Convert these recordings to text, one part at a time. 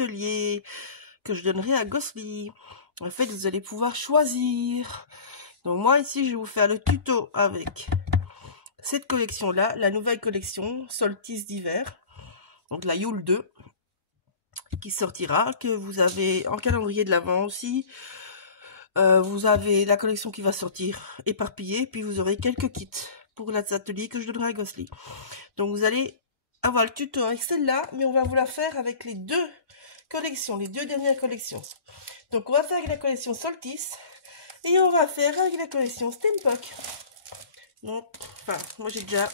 ateliers que je donnerai à Ghostly. En fait, vous allez pouvoir choisir. Donc moi, ici, je vais vous faire le tuto avec cette collection-là, la nouvelle collection Solstice d'hiver. Donc la Yule 2 qui sortira, que vous avez en calendrier de l'Avent aussi. Vous avez la collection qui va sortir éparpillée, puis vous aurez quelques kits pour les ateliers que je donnerai à Ghostly. Donc vous allez avoir le tuto avec celle-là, mais on va vous la faire avec les deux collections, les deux dernières collections. Donc on va faire avec la collection Solstice et on va faire avec la collection Steampunk. Donc, enfin, moi j'ai déjà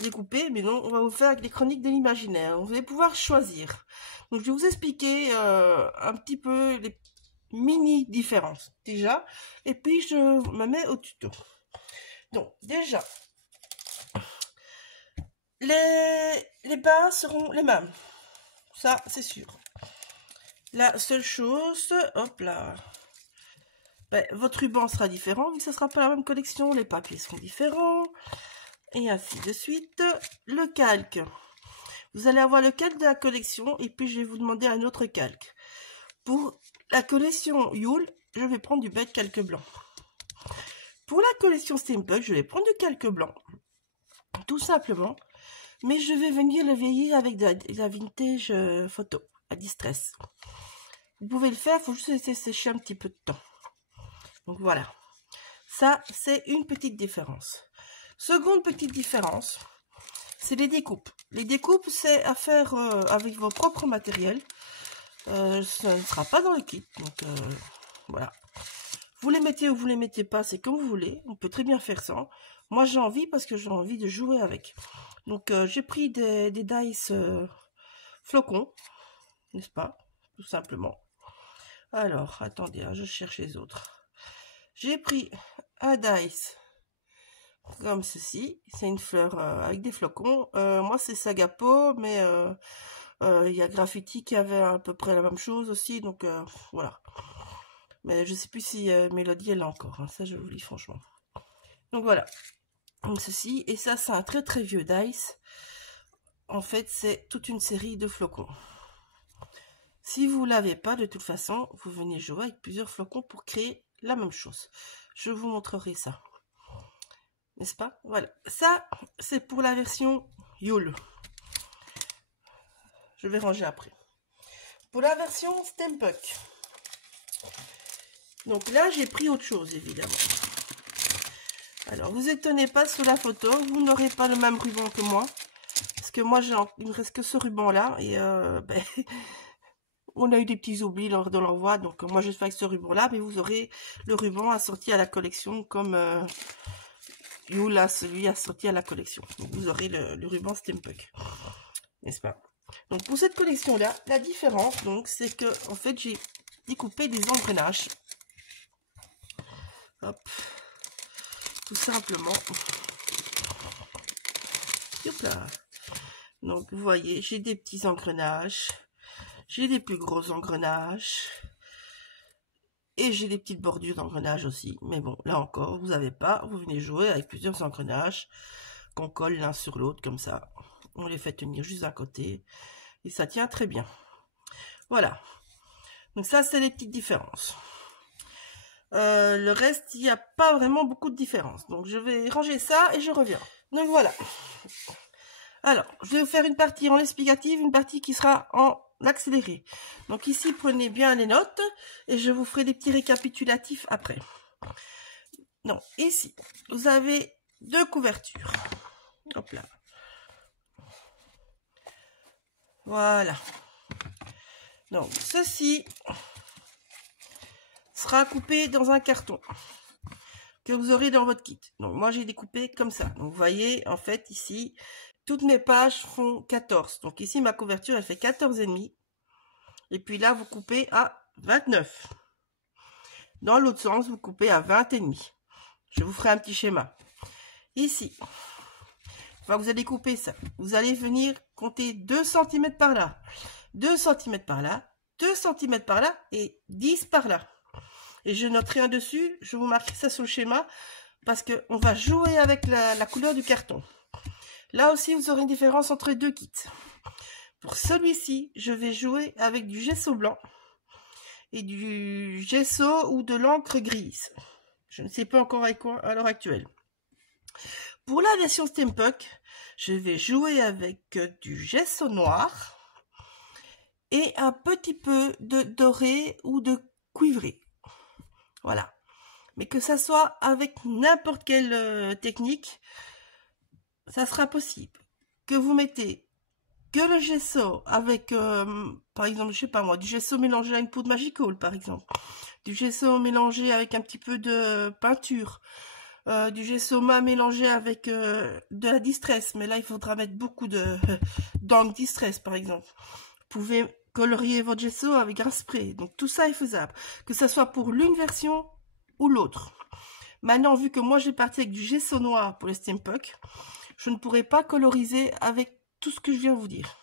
découpé, mais non, on va vous faire avec les chroniques de l'imaginaire. Vous allez pouvoir choisir. Donc je vais vous expliquer un petit peu les mini différences déjà, et puis je me mets au tuto. Donc déjà, les bases seront les mêmes, ça c'est sûr. La seule chose, hop là, ben, votre ruban sera différent vu que ce ne sera pas la même collection, les papiers seront différents et ainsi de suite. Le calque, vous allez avoir le calque de la collection et puis je vais vous demander un autre calque. Pour la collection Yule, je vais prendre du bête calque blanc. Pour la collection Steampunk, je vais prendre du calque blanc, tout simplement, mais je vais venir le vieillir avec de la vintage photo à distress. Vous pouvez le faire, il faut juste laisser sécher un petit peu de temps. Donc voilà, ça c'est une petite différence. Seconde petite différence, c'est les découpes. Les découpes, c'est à faire avec vos propres matériels. Ça ne sera pas dans le kit, donc voilà. Vous les mettez ou vous les mettez pas, c'est comme vous voulez. On peut très bien faire ça. Moi j'ai envie parce que j'ai envie de jouer avec. Donc j'ai pris des dice flocons, n'est-ce pas, tout simplement. Alors attendez, hein, je cherche les autres. J'ai pris un dice comme ceci. C'est une fleur avec des flocons. Moi c'est Sagapo, mais il y a Graffiti qui avait à peu près la même chose aussi, donc voilà. Mais je sais plus si Mélodie elle l'a encore, hein, ça je vous le dis franchement. Donc voilà, donc ceci, et ça c'est un très très vieux dice. En fait c'est toute une série de flocons. Si vous l'avez pas, de toute façon, vous venez jouer avec plusieurs flocons pour créer la même chose. Je vous montrerai ça. N'est-ce pas? Voilà, ça c'est pour la version Yule. Je vais ranger après. Pour la version Steampunk, donc là j'ai pris autre chose évidemment. Alors vous étonnez pas sur la photo, vous n'aurez pas le même ruban que moi, parce que moi il me reste que ce ruban là et ben, on a eu des petits oublis lors de l'envoi, donc moi je fais avec ce ruban là, mais vous aurez le ruban assorti à la collection comme Yule a celui assorti à la collection. Donc vous aurez le ruban Steampunk, n'est-ce pas? Donc pour cette collection là, la différence donc c'est que en fait j'ai découpé des engrenages. Hop, tout simplement. Hop là. Donc vous voyez, j'ai des petits engrenages, j'ai des plus gros engrenages et j'ai des petites bordures d'engrenages aussi. Mais bon, là encore, vous n'avez pas, vous venez jouer avec plusieurs engrenages qu'on colle l'un sur l'autre comme ça. On les fait tenir juste à côté et ça tient très bien. Voilà. Donc ça, c'est les petites différences. Le reste, il n'y a pas vraiment beaucoup de différence. Donc je vais ranger ça et je reviens. Donc voilà. Alors, je vais vous faire une partie en explicative, une partie qui sera en accéléré. Donc ici, prenez bien les notes et je vous ferai des petits récapitulatifs après. Donc ici, vous avez deux couvertures. Hop là. Voilà. Donc ceci sera coupé dans un carton que vous aurez dans votre kit. Donc moi j'ai découpé comme ça. Donc vous voyez, en fait ici, toutes mes pages font 14. Donc ici ma couverture elle fait 14,5. Et puis là vous coupez à 29. Dans l'autre sens vous coupez à 20,5. Je vous ferai un petit schéma. Ici, enfin, vous allez couper ça. Vous allez venir compter 2 cm par là, 2 cm par là, 2 cm par là et 10 par là. Et je noterai un dessus, je vous marquerai ça sur le schéma parce qu'on va jouer avec la couleur du carton. Là aussi, vous aurez une différence entre deux kits. Pour celui-ci, je vais jouer avec du gesso blanc et du gesso ou de l'encre grise. Je ne sais pas encore avec quoi à l'heure actuelle. Pour la version Steampunk, je vais jouer avec du gesso noir et un petit peu de doré ou de cuivré. Voilà. Mais que ça soit avec n'importe quelle technique, ça sera possible. Que vous mettez que le gesso avec, par exemple, je sais pas moi, du gesso mélangé à une poudre Magical, par exemple. Du gesso mélangé avec un petit peu de peinture. Du gesso mat mélangé avec de la distress. Mais là, il faudra mettre beaucoup d'encre distress, par exemple. Vous pouvez colorier votre gesso avec un spray. Donc, tout ça est faisable. Que ce soit pour l'une version ou l'autre. Maintenant, vu que moi, j'ai parti avec du gesso noir pour le Steampunk, je ne pourrai pas coloriser avec tout ce que je viens de vous dire.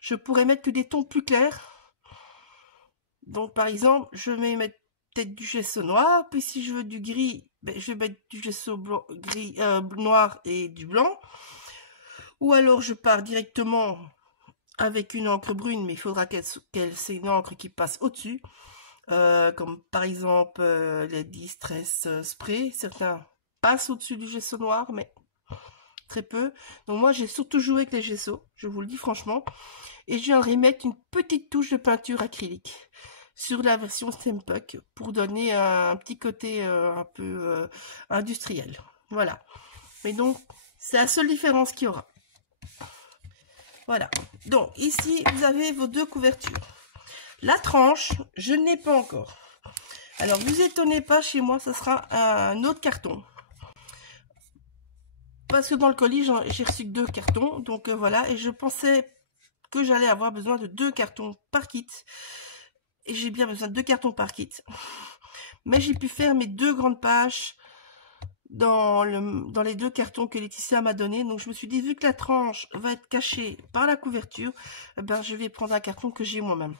Je pourrais mettre que des tons plus clairs. Donc, par exemple, je vais mettre peut-être du gesso noir. Puis, si je veux du gris, ben, je vais mettre du gesso blanc, gris, noir et du blanc. Ou alors, je pars directement avec une encre brune, mais il faudra c'est une encre qui passe au-dessus. Comme par exemple les Distress Spray. Certains passent au-dessus du gesso noir, mais très peu. Donc moi, j'ai surtout joué avec les gessos, je vous le dis franchement. Et je viendrai mettre une petite touche de peinture acrylique sur la version Steampunk pour donner un petit côté un peu industriel. Voilà. Mais donc, c'est la seule différence qu'il y aura. Voilà. Donc, ici, vous avez vos deux couvertures. La tranche, je n'ai pas encore. Alors, vous étonnez pas, chez moi, ça sera un autre carton. Parce que dans le colis, j'ai reçu que 2 cartons. Donc, voilà. Et je pensais que j'allais avoir besoin de 2 cartons par kit. Et j'ai bien besoin de 2 cartons par kit. Mais j'ai pu faire mes 2 grandes pages dans les 2 cartons que Laetitia m'a donné. Donc, je me suis dit, vu que la tranche va être cachée par la couverture, eh ben, je vais prendre un carton que j'ai moi-même.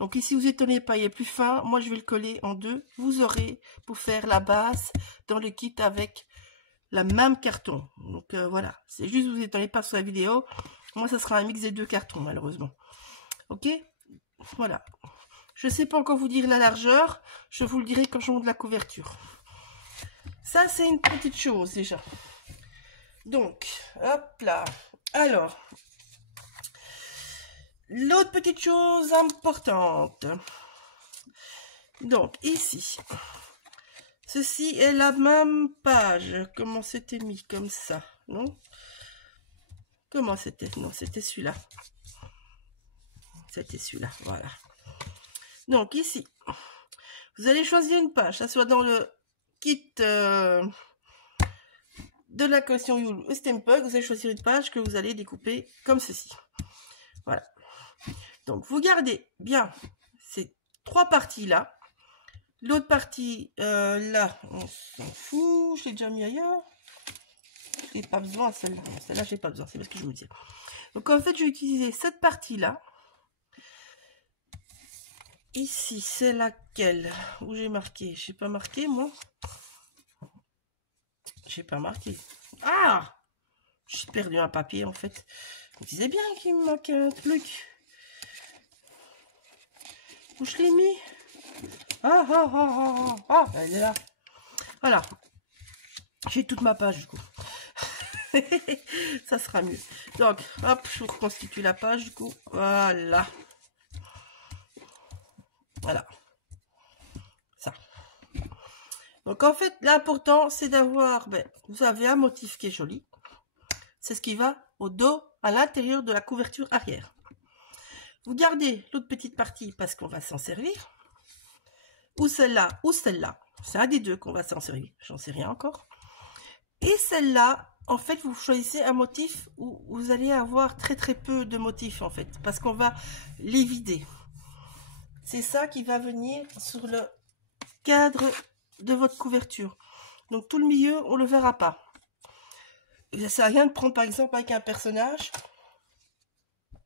Donc ici, vous étonnez pas, il est plus fin. Moi, je vais le coller en 2. Vous aurez pour faire la base dans le kit avec la même carton. Donc voilà, c'est juste vous étonnez pas sur la vidéo. Moi, ça sera un mix des 2 cartons, malheureusement. Ok, voilà. Je sais pas encore vous dire la largeur. Je vous le dirai quand je monte la couverture. Ça, c'est une petite chose déjà. Donc, hop là. Alors, l'autre petite chose importante. Donc, ici, ceci est la même page. Comment c'était mis comme ça, non? Comment c'était? Non, c'était celui-là. C'était celui-là, voilà. Donc, ici, vous allez choisir une page. Ça soit dans le kit de la collection Yule Steampunk. Vous allez choisir une page que vous allez découper comme ceci. Voilà. Donc, vous gardez bien ces 3 parties-là. L'autre partie, là, on s'en fout. Je l'ai déjà mis ailleurs. Je n'ai pas besoin, celle-là. Celle-là, j'ai pas besoin. C'est parce que je me dis. Donc, en fait, je vais utiliser cette partie-là. Ici, c'est laquelle? Où j'ai marqué? J'ai pas marqué, moi. J'ai pas marqué. Ah! J'ai perdu un papier, en fait. Je me disais bien qu'il me manquait un truc. Où je l'ai mis? Ah, ah, ah, ah, ah, elle est là. Voilà. J'ai toute ma page, du coup. Ça sera mieux. Donc, hop, je reconstitue la page, du coup. Voilà. Voilà. Ça. Donc, en fait, l'important, c'est d'avoir... Ben, vous avez un motif qui est joli. C'est ce qui va au dos, à l'intérieur de la couverture arrière. Vous gardez l'autre petite partie parce qu'on va s'en servir. Ou celle-là, ou celle-là. C'est un des deux qu'on va s'en servir. J'en sais rien encore. Et celle-là, en fait, vous choisissez un motif où vous allez avoir très très peu de motifs, en fait. Parce qu'on va les vider. C'est ça qui va venir sur le cadre de votre couverture. Donc, tout le milieu, on ne le verra pas. Ça sert à rien de prendre, par exemple, avec un personnage.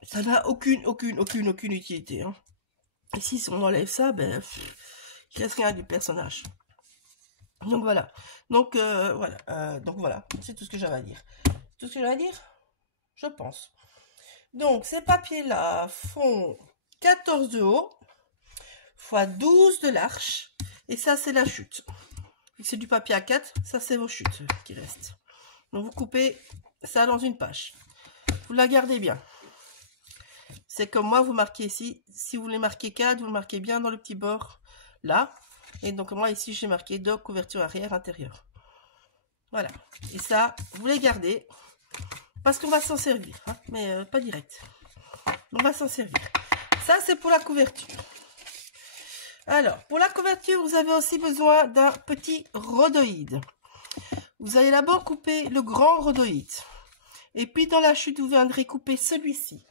Ça n'a aucune utilité. Hein. Ici, si on enlève ça, ben, il reste rien du personnage. Donc voilà. Donc voilà. Donc voilà. C'est tout ce que j'avais à dire. Tout ce que j'avais à dire, je pense. Donc, ces papiers-là font 14 de haut, fois 12 de large. Et ça, c'est la chute. C'est du papier A4, ça, c'est vos chutes qui restent. Donc, vous coupez ça dans une page. Vous la gardez bien. C'est comme moi, vous marquez ici. Si vous voulez marquer 4, vous le marquez bien dans le petit bord, là. Et donc, moi, ici, j'ai marqué doc, couverture arrière, intérieur. Voilà. Et ça, vous les gardez. Parce qu'on va s'en servir, hein, mais pas direct. On va s'en servir. Ça, c'est pour la couverture. Alors, pour la couverture, vous avez aussi besoin d'un petit rhodoïde. Vous allez d'abord couper le grand rhodoïde. Et puis, dans la chute, vous viendrez couper celui-ci.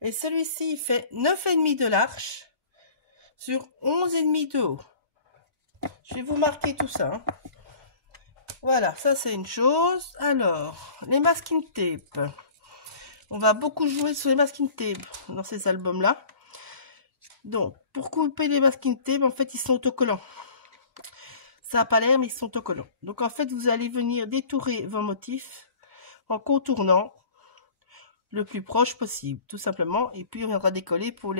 Et celui-ci, il fait 9,5 de large sur 11,5 de haut. Je vais vous marquer tout ça. Hein. Voilà, ça c'est une chose. Alors, les masking tape. On va beaucoup jouer sur les masking tape dans ces albums-là. Donc, pour couper les masking tape, en fait, ils sont autocollants. Ça n'a pas l'air, mais ils sont autocollants. Donc, en fait, vous allez venir détourer vos motifs en contournant le plus proche possible, tout simplement. Et puis, on viendra décoller pour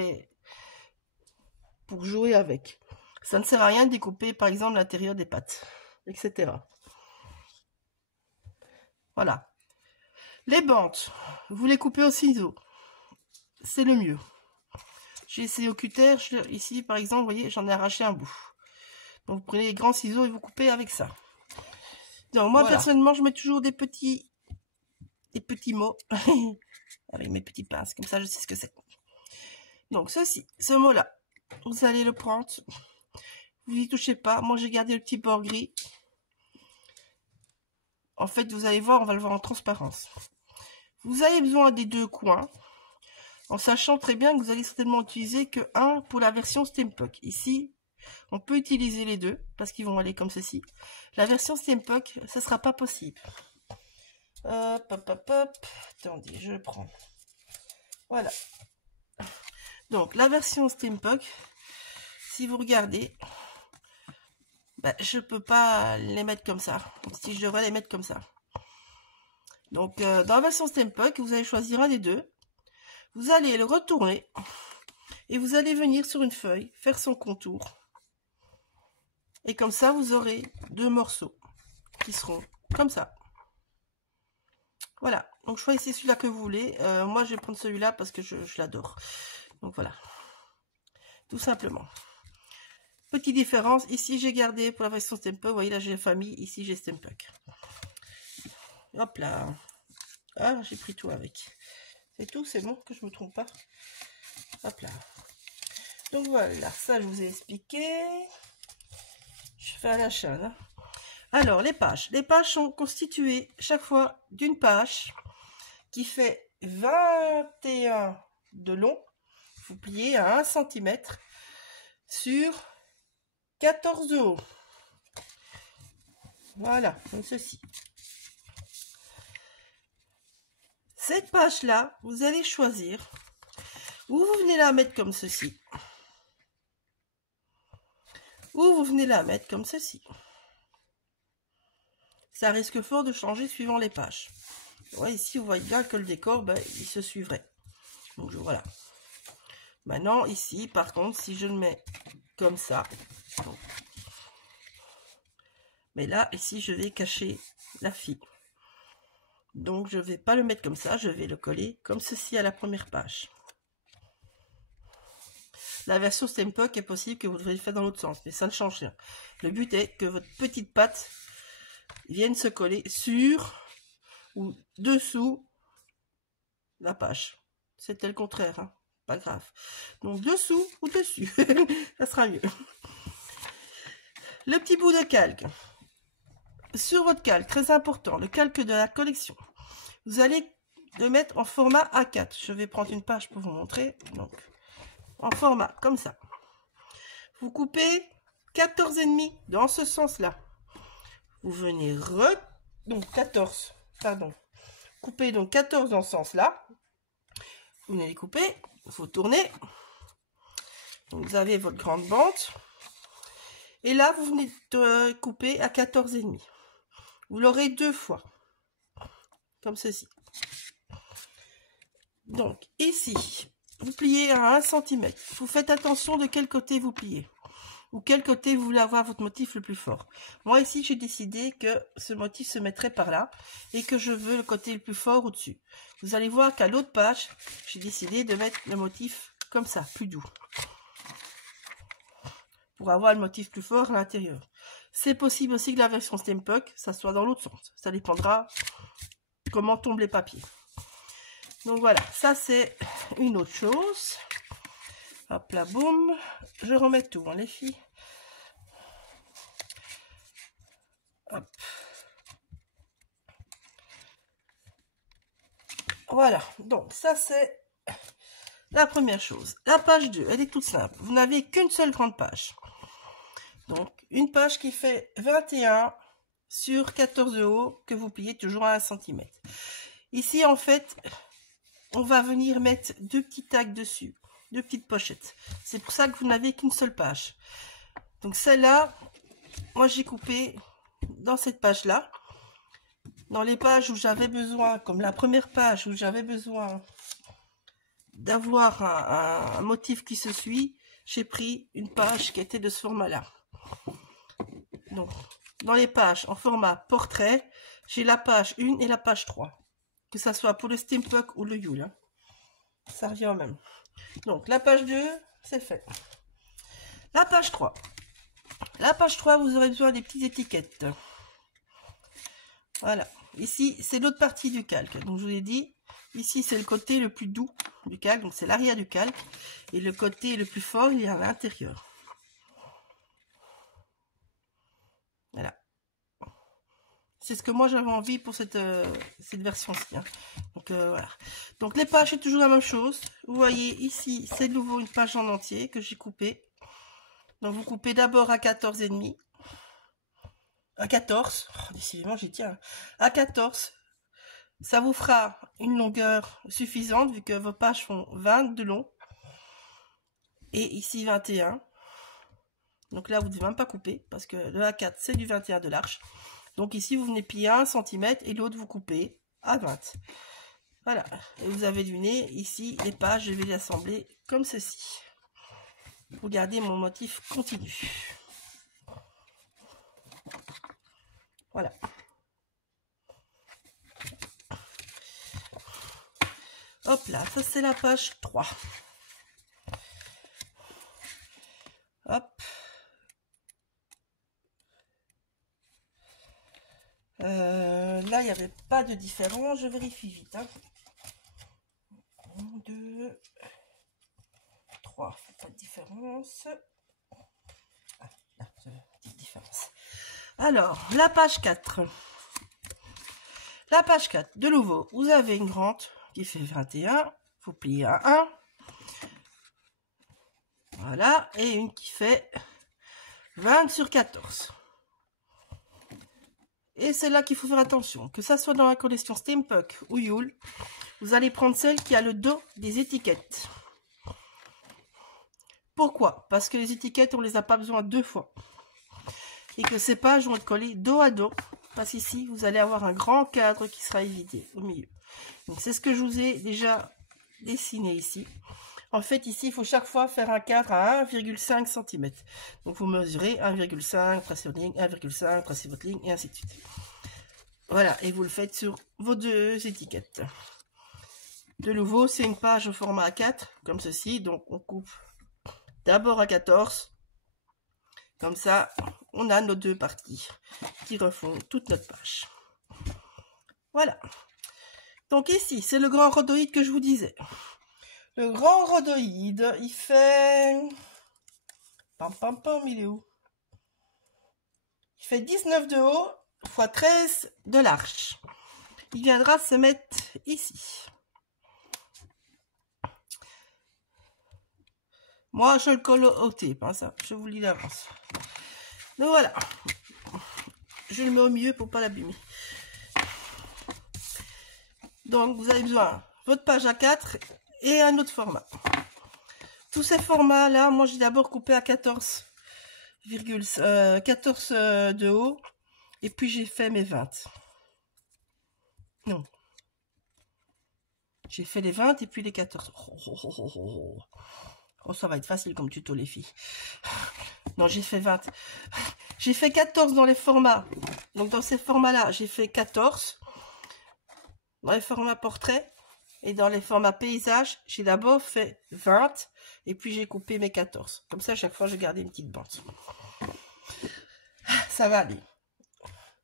jouer avec. Ça ne sert à rien de découper, par exemple, l'intérieur des pattes, etc. Voilà. Les bandes, vous les coupez au ciseau. C'est le mieux. J'ai essayé au cutter. Ici, par exemple, vous voyez, j'en ai arraché un bout. Donc, vous prenez les grands ciseaux et vous coupez avec ça. Donc, moi, personnellement, je mets toujours des petits mots. Avec mes petits pinces. Comme ça, je sais ce que c'est. Donc, ce mot-là, vous allez le prendre. Vous n'y touchez pas. Moi, j'ai gardé le petit bord gris. En fait, vous allez voir, on va le voir en transparence. Vous avez besoin des deux coins, en sachant très bien que vous allez certainement utiliser que un pour la version Steampunk. Ici, on peut utiliser les deux, parce qu'ils vont aller comme ceci. La version Steampunk, ce ne sera pas possible. Hop, hop, hop, hop. Attendez, je le prends. Voilà. Donc, la version Steampunk, si vous regardez, ben, je ne peux pas les mettre comme ça. Si je devrais les mettre comme ça. Donc, dans la version Steampunk, vous allez choisir un des deux. Vous allez le retourner. Et vous allez venir sur une feuille, faire son contour. Et comme ça, vous aurez deux morceaux qui seront comme ça. Voilà. Donc, choisissez celui-là que vous voulez. Moi, je vais prendre celui-là parce que je l'adore. Donc, voilà. Tout simplement. Petite différence. Ici, j'ai gardé pour la version Steampunk. Vous voyez, là, j'ai la famille. Ici, j'ai Steampunk. Hop là. Ah, j'ai pris tout avec. C'est tout, c'est bon, que je me trompe pas. Hop là. Donc, voilà. Ça, je vous ai expliqué. Je fais à la chaîne. Hein. Alors, les pages. Les pages sont constituées chaque fois d'une page qui fait 21 de long. Vous pliez à 1 cm sur 14 de haut. Voilà, comme ceci. Cette page-là, vous allez choisir ou vous venez la mettre comme ceci. Ou vous venez la mettre comme ceci. Ça risque fort de changer suivant les pages. Ouais, ici, vous voyez bien que le décor, ben, il se suivrait. Donc, voilà. Maintenant, ici, par contre, si je le mets comme ça. Bon. Mais là, ici, je vais cacher la fille. Donc, je ne vais pas le mettre comme ça. Je vais le coller comme ceci à la première page. La version Steampunk est possible que vous devriez le faire dans l'autre sens. Mais ça ne change rien. Le but est que votre petite patte vienne se coller sur ou dessous la page. C'était le contraire, hein. Pas grave. Donc dessous ou dessus, ça sera mieux. Le petit bout de calque. Sur votre calque, très important, le calque de la collection. Vous allez le mettre en format A4. Je vais prendre une page pour vous montrer. Donc, en format, comme ça. Vous coupez 14,5 dans ce sens-là. Vous venez donc 14, pardon. Coupez donc 14 dans ce sens-là. Vous venez les couper, vous tournez. Donc vous avez votre grande bande. Et là, vous venez de couper à 14,5. Vous l'aurez deux fois. Comme ceci. Donc, ici, vous pliez à 1 cm. Vous faites attention de quel côté vous pliez. Ou quel côté vous voulez avoir votre motif le plus fort. Moi, ici, j'ai décidé que ce motif se mettrait par là. Et que je veux le côté le plus fort au-dessus. Vous allez voir qu'à l'autre page, j'ai décidé de mettre le motif comme ça, plus doux. Pour avoir le motif plus fort à l'intérieur. C'est possible aussi que la version Steampunk, ça soit dans l'autre sens. Ça dépendra comment tombent les papiers. Donc voilà, ça c'est une autre chose. Hop là, boum. Je remets tout, hein, les filles. Hop. Voilà, donc ça c'est la première chose. La page 2, elle est toute simple. Vous n'avez qu'une seule grande page. Donc, une page qui fait 21 sur 14 de haut, que vous pliez toujours à 1 cm. Ici, en fait, on va venir mettre 2 petits tags dessus, 2 petites pochettes. C'est pour ça que vous n'avez qu'une seule page. Donc, celle-là, moi, j'ai coupé dans cette page-là. Dans les pages où j'avais besoin, comme la première page où j'avais besoin d'avoir un motif qui se suit, j'ai pris une page qui était de ce format-là. Donc, dans les pages en format portrait, j'ai la page 1 et la page 3. Que ça soit pour le Steampunk ou le Yule. Hein. Ça revient au même. Donc, la page 2, c'est fait. La page 3. La page 3, vous aurez besoin des petites étiquettes. Voilà. Ici, c'est l'autre partie du calque. Donc, je vous ai dit, ici, c'est le côté le plus doux du calque. Donc, c'est l'arrière du calque. Et le côté le plus fort, il est à l'intérieur. Voilà. C'est ce que moi j'avais envie pour cette version-ci. Hein. Donc voilà. Donc les pages, c'est toujours la même chose. Vous voyez ici, c'est de nouveau une page en entier que j'ai coupée. Donc vous coupez d'abord à 14,5. À 14. Oh, décidément, j'y tiens. À 14. Ça vous fera une longueur suffisante vu que vos pages font 20 de long. Et ici 21. Donc là, vous ne devez même pas couper parce que le A4, c'est du 21 de large. Donc ici, vous venez plier à 1 cm et l'autre, vous coupez à 20. Voilà. Et vous avez deviné, ici, les pages, je vais les assembler comme ceci. Pour garder mon motif continu. Voilà. Hop là, ça c'est la page 3. Hop. Là, il n'y avait pas de différence. Je vérifie vite. Hein. 1, 2, 3. Pas de différence. Ah, là, petite différence. Alors, la page 4. La page 4, de nouveau, vous avez une grande qui fait 21. Vous pliez à 1. Voilà. Et une qui fait 20 sur 14. Et c'est là qu'il faut faire attention. Que ça soit dans la collection Steampunk ou Yule, vous allez prendre celle qui a le dos des étiquettes. Pourquoi? Parce que les étiquettes, on les a pas besoin 2 fois. Et que ces pages vont être collées dos à dos. Parce qu'ici, vous allez avoir un grand cadre qui sera évité au milieu. Donc, c'est ce que je vous ai déjà dessiné ici. En fait, ici, il faut chaque fois faire un cadre à 1,5 cm. Donc, vous mesurez 1,5, tracez votre ligne, 1,5, tracez votre ligne, et ainsi de suite. Voilà, et vous le faites sur vos 2 étiquettes. De nouveau, c'est une page au format A4, comme ceci. Donc, on coupe d'abord à 14. Comme ça, on a nos 2 parties qui refont toute notre page. Voilà. Donc ici, c'est le grand rhodoïde que je vous disais. Le grand rhodoïde, il fait... Pam pam pam, il est où? Il fait 19 de haut x 13 de large. Il viendra se mettre ici. Moi, je le colle au tape, hein, ça, je vous le dis d'avance. Donc voilà. Je le mets au milieu pour pas l'abîmer. Donc, vous avez besoin de votre page A4 et un autre format. Tous ces formats-là, moi, j'ai d'abord coupé à 14 de haut. Et puis, j'ai fait mes 20. Non. J'ai fait les 20 et puis les 14. Oh, ça va être facile comme tuto, les filles. Non, j'ai fait 20. J'ai fait 14 dans les formats. Donc, dans ces formats-là, j'ai fait 14. Dans les formats portraits et dans les formats paysage, j'ai d'abord fait 20. Et puis, j'ai coupé mes 14. Comme ça, à chaque fois, j'ai gardé une petite bande. Ça va aller.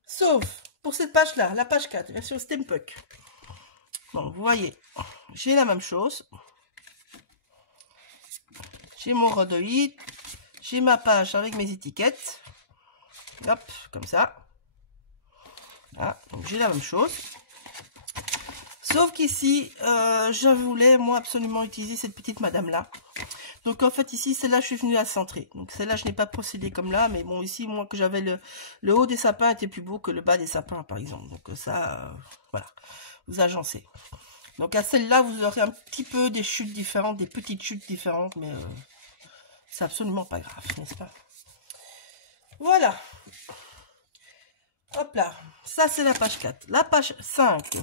Sauf pour cette page-là, la page 4, version Steampunk. Bon, vous voyez, j'ai la même chose. J'ai mon rhodoïde. J'ai ma page avec mes étiquettes. Hop, comme ça. Voilà, donc j'ai la même chose. Sauf qu'ici, je voulais, moi, absolument utiliser cette petite madame-là. Donc, en fait, ici, celle-là, je suis venue à centrer. Donc, celle-là, je n'ai pas procédé comme là. Mais bon, ici, moi, que j'avais le haut des sapins était plus beau que le bas des sapins, par exemple. Donc, ça, voilà. Vous agencez. Donc, à celle-là, vous aurez un petit peu des chutes différentes, des petites chutes différentes. Mais c'est absolument pas grave, n'est-ce pas? Voilà. Hop là. Ça, c'est la page 4. La page 5.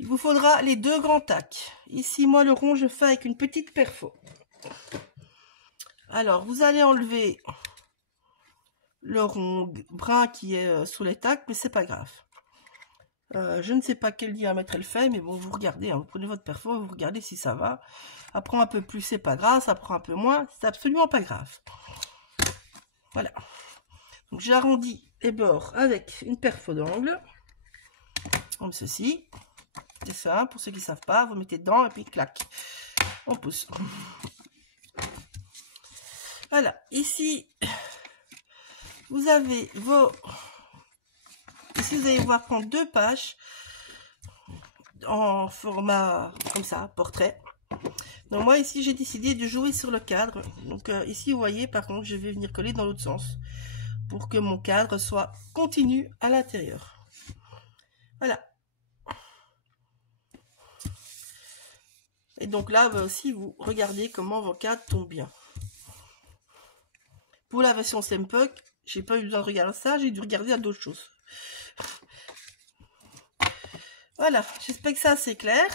Il vous faudra les deux grands tacs. Ici, moi, le rond, je fais avec une petite perfo. Alors, vous allez enlever le rond brun qui est sous les tacs, mais c'est pas grave. Je ne sais pas quel diamètre elle fait, mais bon, vous regardez, hein, vous prenez votre perfo, vous regardez si ça va. Ça prend un peu plus, c'est pas grave, ça prend un peu moins, c'est absolument pas grave. Voilà. Donc, j'arrondis les bords avec une perfo d'angle, comme ceci. C'est ça, pour ceux qui ne savent pas, vous mettez dedans et puis clac, on pousse. Voilà, ici, vous avez vos... Ici, vous allez voir prendre deux pages en format comme ça, portrait. Donc moi, ici, j'ai décidé de jouer sur le cadre. Donc ici, vous voyez, par contre, je vais venir coller dans l'autre sens pour que mon cadre soit continu à l'intérieur. Voilà. Et donc là, aussi, vous regardez comment vos cadres tombent bien. Pour la version Steampunk, j'ai pas eu besoin de regarder ça, j'ai dû regarder à d'autres choses. Voilà, j'espère que ça c'est clair.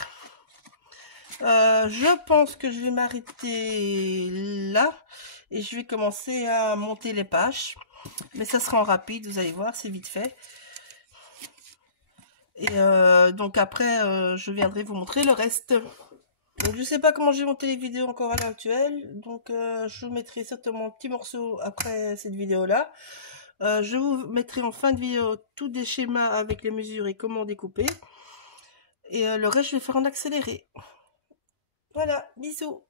Je pense que je vais m'arrêter là et je vais commencer à monter les pages. Mais ça sera en rapide, vous allez voir, c'est vite fait. Et donc après, je viendrai vous montrer le reste. Donc, je sais pas comment j'ai monté les vidéos encore à l'heure actuelle, donc je vous mettrai certainement un petit morceau après cette vidéo-là. Je vous mettrai en fin de vidéo tous des schémas avec les mesures et comment découper. Et le reste, je vais faire en accéléré. Voilà, bisous.